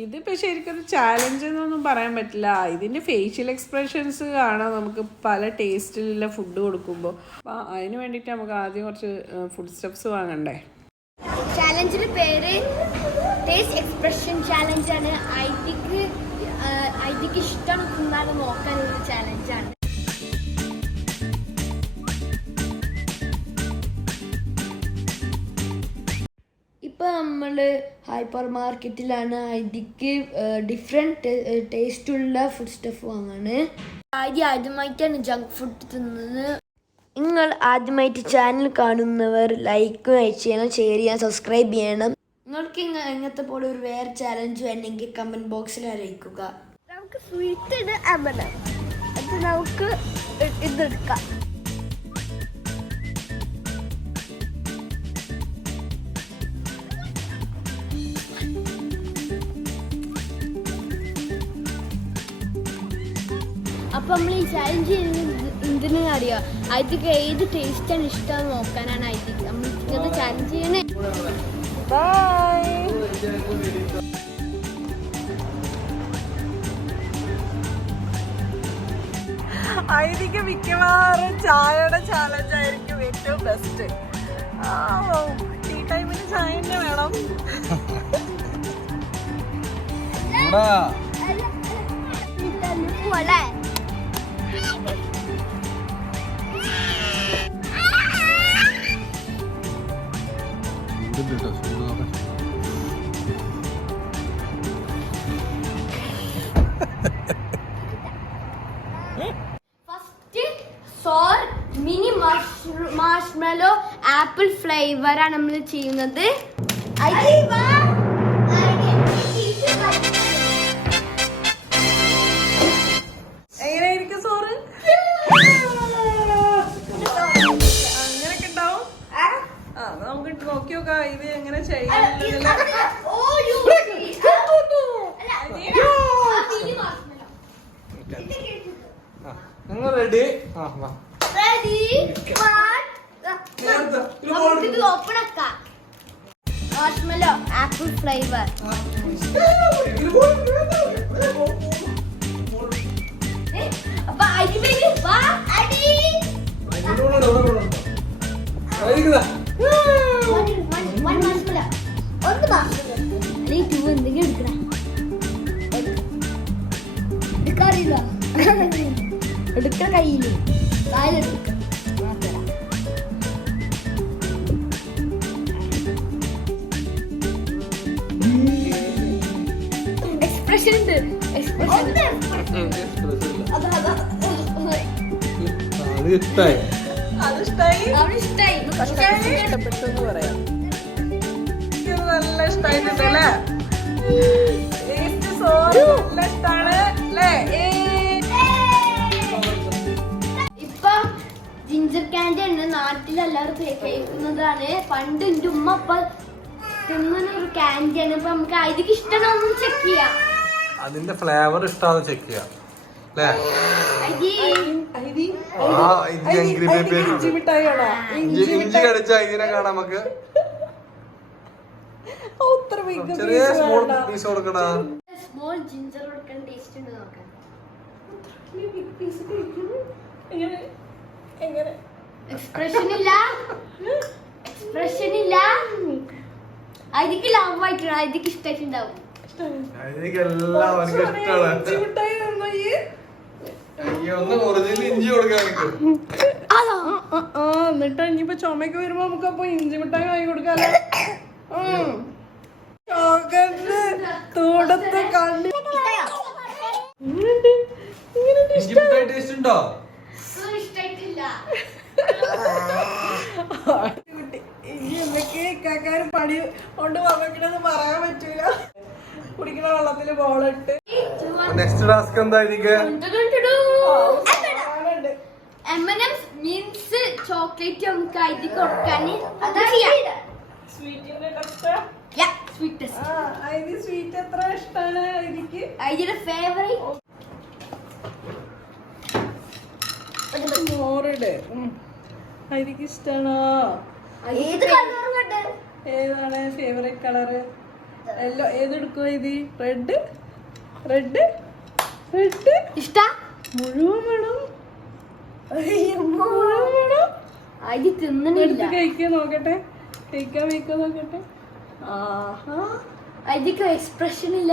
ഇതിപ്പോ ശരിക്കും ചാലഞ്ച് എന്നൊന്നും പറയാൻ പറ്റില്ല. ഇതിന്റെ ഫേഷ്യൽ എക്സ്പ്രഷൻസ് കാണാം നമുക്ക് പല ടേസ്റ്റിലുള്ള ഫുഡ് കൊടുക്കുമ്പോൾ. അപ്പൊ അതിന് വേണ്ടിയിട്ട് നമുക്ക് ആദ്യം കുറച്ച് ഫുഡ് സ്റ്റെപ്സ് വാങ്ങണ്ടേ. ചാലഞ്ചിന്റെ പേര് ടേസ്റ്റ് എക്സ്പ്രഷൻ ചാലഞ്ച് ആണ്. ഐതിക്ക് ഇഷ്ടം തിന്നാണ് നോക്കാനുള്ള ചാലഞ്ചാണ്. ഇപ്പൊ നമ്മള് ഹൈപ്പർ മാർക്കറ്റിലാണ് ഐതിക്ക് ഡിഫറെന്റ് ടേസ്റ്റുള്ള ഫുഡ് സ്റ്റഫ് വാങ്ങാണ്. ആദ്യമായിട്ടാണ് ജങ്ക് ഫുഡ് തിന്നുന്നത്. നിങ്ങൾ ആദ്യമായിട്ട് ചാനൽ കാണുന്നവർ ലൈക്ക് ചെയ്യണം, ഷെയർ ചെയ്യണം, സബ്സ്ക്രൈബ് ചെയ്യണം. നിങ്ങൾക്ക് ഇങ്ങനത്തെ പോലെ ഒരു വേറെ ചാലഞ്ച് വേണമെങ്കിൽ കമന്റ് ബോക്സിൽ അറിയിക്കുക. നമുക്ക് സ്വീറ്റ് അത് നമുക്ക് ഇതെടുക്കാം. അപ്പൊ നമ്മൾ ഈ ചാലഞ്ച് എന്തിനാ അറിയാം, ഐതിക്ക് ഏത് ടേസ്റ്റാണ് ഇഷ്ടം നോക്കാനാണ് ഐതിക്ക് നമ്മൾ ഇങ്ങനത്തെ ചാലഞ്ച് ചെയ്യണേ. ഐതിക്ക് മിക്കവാറും ചായയുടെ ചാലഞ്ച് ആയിരിക്കും ഏറ്റവും ബെസ്റ്റ്. ടീ ടൈമിന് ചായ തന്നെ വേണം. മിനി മാർഷ്മെല്ലോ ആപ്പിൾ ഫ്ലേവർ ആണ് നമ്മൾ ചെയ്യുന്നത്. എങ്ങനെയായിരിക്കും സോറ്? അങ്ങനെയൊക്കെ ഉണ്ടാവും. നമുക്ക് നോക്കി നോക്കാം ഇത് എങ്ങനെ ചെയ്യാൻ. റെഡി? ഇത് ഓപ്പൺ ആക്കാം. മാർഷ്മെല്ലോ ആപ്പിൾ ഫ്ലേവർ. അപ്പൊ എന്തെങ്കിലും എടുക്കാറില്ല, എടുക്ക കയ്യില് കാലെടുക്ക. എക്സ്പ്രഷൻ ഉണ്ട്, എക്സ്പ്രഷൻ ഇഷ്ടപ്പെട്ടു എന്ന് പറയാം. നല്ല ഇഷ്ടമായിട്ടുണ്ടല്ലേ? നല്ല ഇഷ്ടമാണ് അല്ലേ? ഇപ്പൊ ജിഞ്ചർ കാൻഡി ആണ് നാട്ടിലെല്ലാവരും കഴിക്കുന്നതാണ്. പണ്ട് എന്റെ ഉമ്മ ഇപ്പൊ തിന്നുന്ന ഒരു കാൻഡിയാണ്. ഇപ്പൊ നമുക്ക് ഐതിക്ക് ഇഷ്ടമാണെന്ന് ചെക്ക് ചെയ്യാം. അതിന്റെ ഫ്ലേവർ ഇഷ്ടമാണെന്ന് ചെക്ക് ചെയ്യാം. ഇഞ്ചി കടിച്ച ഇതിനെ കാണാം നമുക്ക്. ചെറിയ സ്മോൾ പീസ് കൊടുക്കടാ. സ്മോൾ ജിഞ്ചർ കൊടുക്കാൻ ടേസ്റ്റ് ഉണ്ട് നോക്കാം. എക്സ്പ്രഷൻ ഇല്ല, എക്സ്പ്രഷൻ ഇല്ല. അതിക്ക് ലാഭമായിട്ടാണ്, അതിക്ക് ഇഷ്ടമായിട്ടുണ്ടാവും. എല്ലാവർക്കും ഇഞ്ചി കൊടുക്കാൻ. എന്നിട്ട് ഇനിയിപ്പോ ചുമക്ക് വരുമ്പോ നമുക്ക് അപ്പൊ ഇഞ്ചി മിഠായി വാങ്ങി കൊടുക്കാലോ. തൂടത്ത് കണ്ണി ടേസ്റ്റ് ഉണ്ടോ? ഇനി എന്തൊക്കെ ഇക്കാക്കാര് പണി കൊണ്ട് വന്നിക്കണെന്ന് പറയാൻ പറ്റൂല. കുടിക്കണ വെള്ളത്തില് ബോളിട്ട്. നെക്സ്റ്റ് ടാസ്ക് എന്താ? M&M's മീൻസ് ചോക്ലേറ്റ് നമുക്ക് ഐതി കൊടുക്കാൻ. സ്വീറ്റിന്റെ ടെസ്റ്റ്. Sweet test. ഇത് സ്വീറ്റ് എത്ര ഇഷ്ടമാണ് എനിക്ക്. അതിന്റെ ഫേവറേറ്റ് മോറിട് എനിക്ക് ഇഷ്ടമാണോ? ഏത് കളർ വേണ്ടേ? ഏതാണ് ഫേവറേറ്റ് കളറ്? എല്ലോ ഏതെടുക്കുക? ഇത് റെഡ് റെഡ് റെഡ് ഇഷ്ടാ? മുഴുവൻ വേണം. മുഴുവൻ വേണം. അത് തിന്നണില്ല. കഴിക്കാൻ നോക്കട്ടെ, കഴിക്കാൻ വയ്ക്കാൻ നോക്കട്ടെ. ആഹാ, അതിക്ക് എക്സ്പ്രഷൻ ഇല്ല.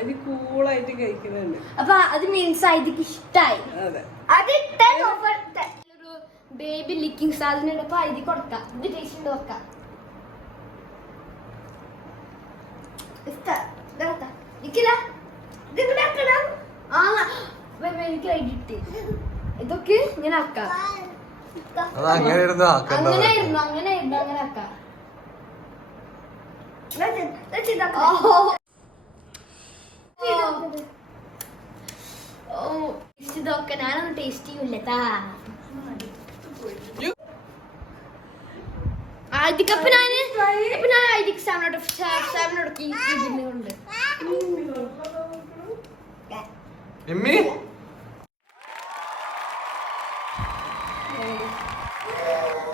അത് കൂളായിട്ട് കഴിക്കുന്നുണ്ട്. അപ്പൊ അത് മീൻസ് അതിക്ക് ഇഷ്ടായി. അതെ, അത് ഒരു ബേബി ലിക്കിംഗ് സാധനം അപ്പൊ അതിക്ക് കൊടുക്കാം. ഇത് ടേസ്റ്റ് നോക്കാം. ഇതൊക്കെ ഇങ്ങനെ ആക്കാം. അങ്ങനെ ഇരുന്ന് ആക്കണ്ടത്. അങ്ങനെ ആക്കാം. ഇതൊക്കെ ഞാനൊന്നും ടേസ്റ്റ് ചെയ്യൂലട്ടാ. ആദ്യക്കപ്പ് ഞാന് ആദ്യക്ക് സെവനോടൊക്കെ ഇതിനുണ്ട്. ഇമ്മി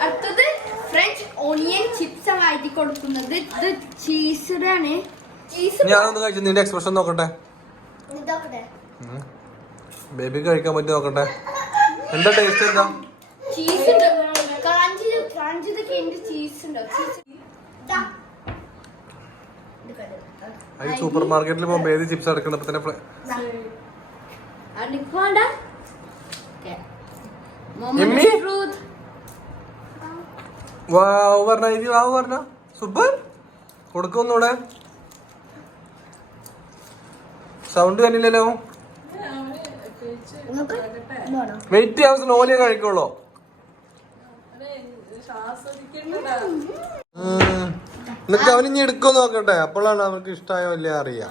അടുത്തത് ഫ്രഞ്ച് ഓണിയൻ ചിപ്സ് ആണ് ആദ്യം കൊടുക്കുന്നത്. ഇത് ചീസിന്റെ ആണ്. ചീസ് ഞാനൊന്ന് കഴിച്ചു. നിന്റെ എക്സ്പ്രഷൻ നോക്കട്ടെ. ബേബി കഴിക്കാൻ പറ്റി നോക്കട്ടെ. എന്താ ടേസ്റ്റ്? എന്താ ചീസ് ഉണ്ട്. ചീസ് ഉണ്ടോ? അത് സൂപ്പർ മാർക്കറ്റിൽ പോകുമ്പോ ഏത് ചിപ്സ് എടുക്കണപ്പോ തന്നെ ഇമ്മി? വാവ് പറഞ്ഞ ഇത് വാവ് പറഞ്ഞ സൂപ്പർ. കൊടുക്കൊന്നൂടെ. സൗണ്ട് കണ്ടില്ലല്ലോ. വെയിറ്റ് ചെയ്യാൻ സ്ലോലിയെ കഴിക്കുള്ളൂ. എന്നിട്ട് അവൻ ഇനി എടുക്കോ നോക്കട്ടെ. അപ്പോഴാണ് അവർക്ക് ഇഷ്ടമായോ അല്ലേ അറിയാം.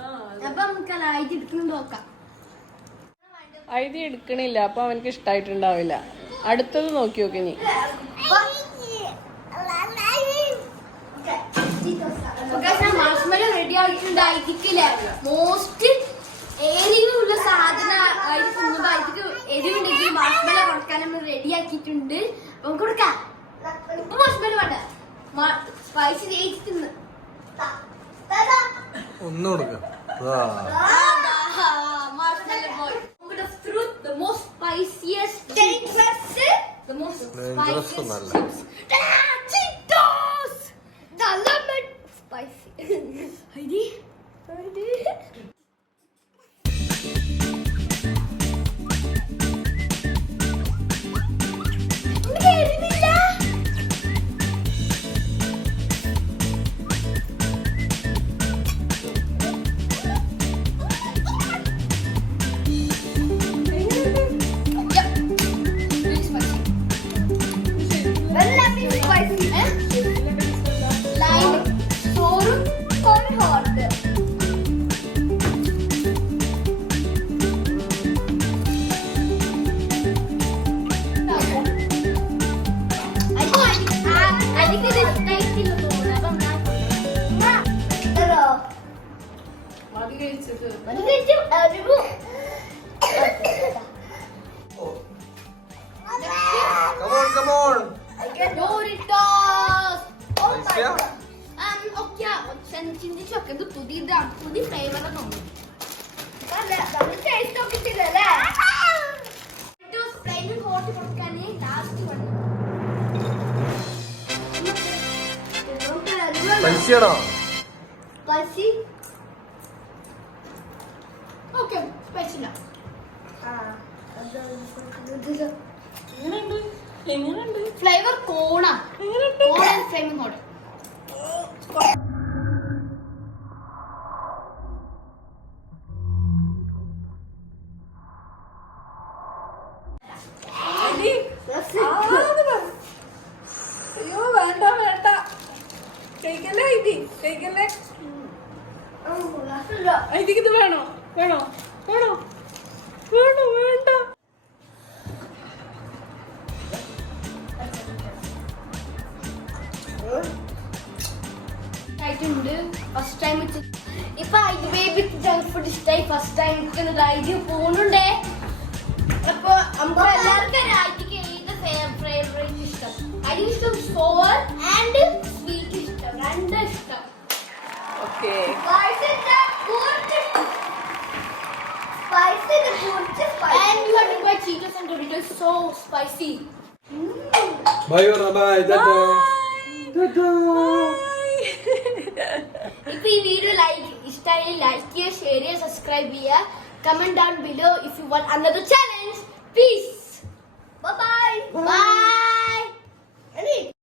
ഐതി എടുക്കണില്ല, അപ്പൊ അവനക്ക് ഇഷ്ടായിട്ടുണ്ടാവില്ല. അടുത്തത് നോക്കി നോക്കി നീ. റെഡി ആയിട്ടുണ്ട്. മോസ്റ്റ് എരിവുള്ള സാധനം എരിവുണ്ടെങ്കിൽ മാസ്മല കൊടുക്കാൻ നമ്മൾ റെഡി ആക്കിയിട്ടുണ്ട്. നമുക്ക് കൊടുക്കാം. മാസ്മല വേണ്ട, സ്പൈസി ജയിച്ചിട്ടുണ്ട്. ഒന്നും കൊടുക്കാം. The most spiciest, dangerous, the most Dangerous spiciest ഒന്നല്ല. chips. Cheetos! The lemon spicy. Heidi? Come on, come on. Doritos! Oh my Spicy-ആ? god! ചിന്തിച്ചൊക്കെ ഇത് പുതിയ ഫ്ലേവർ തോന്നുന്നു. ടേസ്റ്റ് നോക്കിട്ടില്ലല്ലേ? ഹോട്ട് കൊടുക്കാന് ലാസ്റ്റ് വന്നു. സ്പൈസിയാണോ? സ്പൈസി ഓക്കെ, സ്പൈസില്ല. എങ്ങനെയുണ്ട്? ഫ്ലേവർ കോണാ. Corn flaming corn. അയ്യോ വേണ്ട വേണ്ട, കഴിക്കല്ലേ ഐതി, കഴിക്കല്ലേ. ഐതിക്ക് ഇത് വേണോ വേണോ വേണോ വേണോ വേണ്ട. ആയിട്ടുണ്ട്. ഫസ്റ്റ് ടൈം ഇപ്പൊ ഐദി ബേബിക്ക് ജങ്ക് ഫുഡ് ഇഷ്ടമായി. ഫസ്റ്റ് ടൈം നിൽക്കുന്നത് ഐദി പോകുന്നുണ്ടേ. അപ്പൊ നമുക്ക് എല്ലാവർക്കും ഐദിക്ക് ഏത് ഫേവറേറ്റ് ഇഷ്ടം? ഐദി ഇഷ്ടം സോർ ആൻഡ് സ്വീറ്റ് ഇഷ്ടം, രണ്ട് ഇഷ്ടം. Okay Spicy and you have to buy Cheetos and Doritos, so spicy. Bye bye ഇപ്പൊ ഈ വീഡിയോ ഇഷ്ടമായി ലൈക്ക് ചെയ്യുക, ഷെയർ ചെയ്യുക, സബ്സ്ക്രൈബ് ചെയ്യുക. Comment down below if you want another challenge. Peace. Bye by.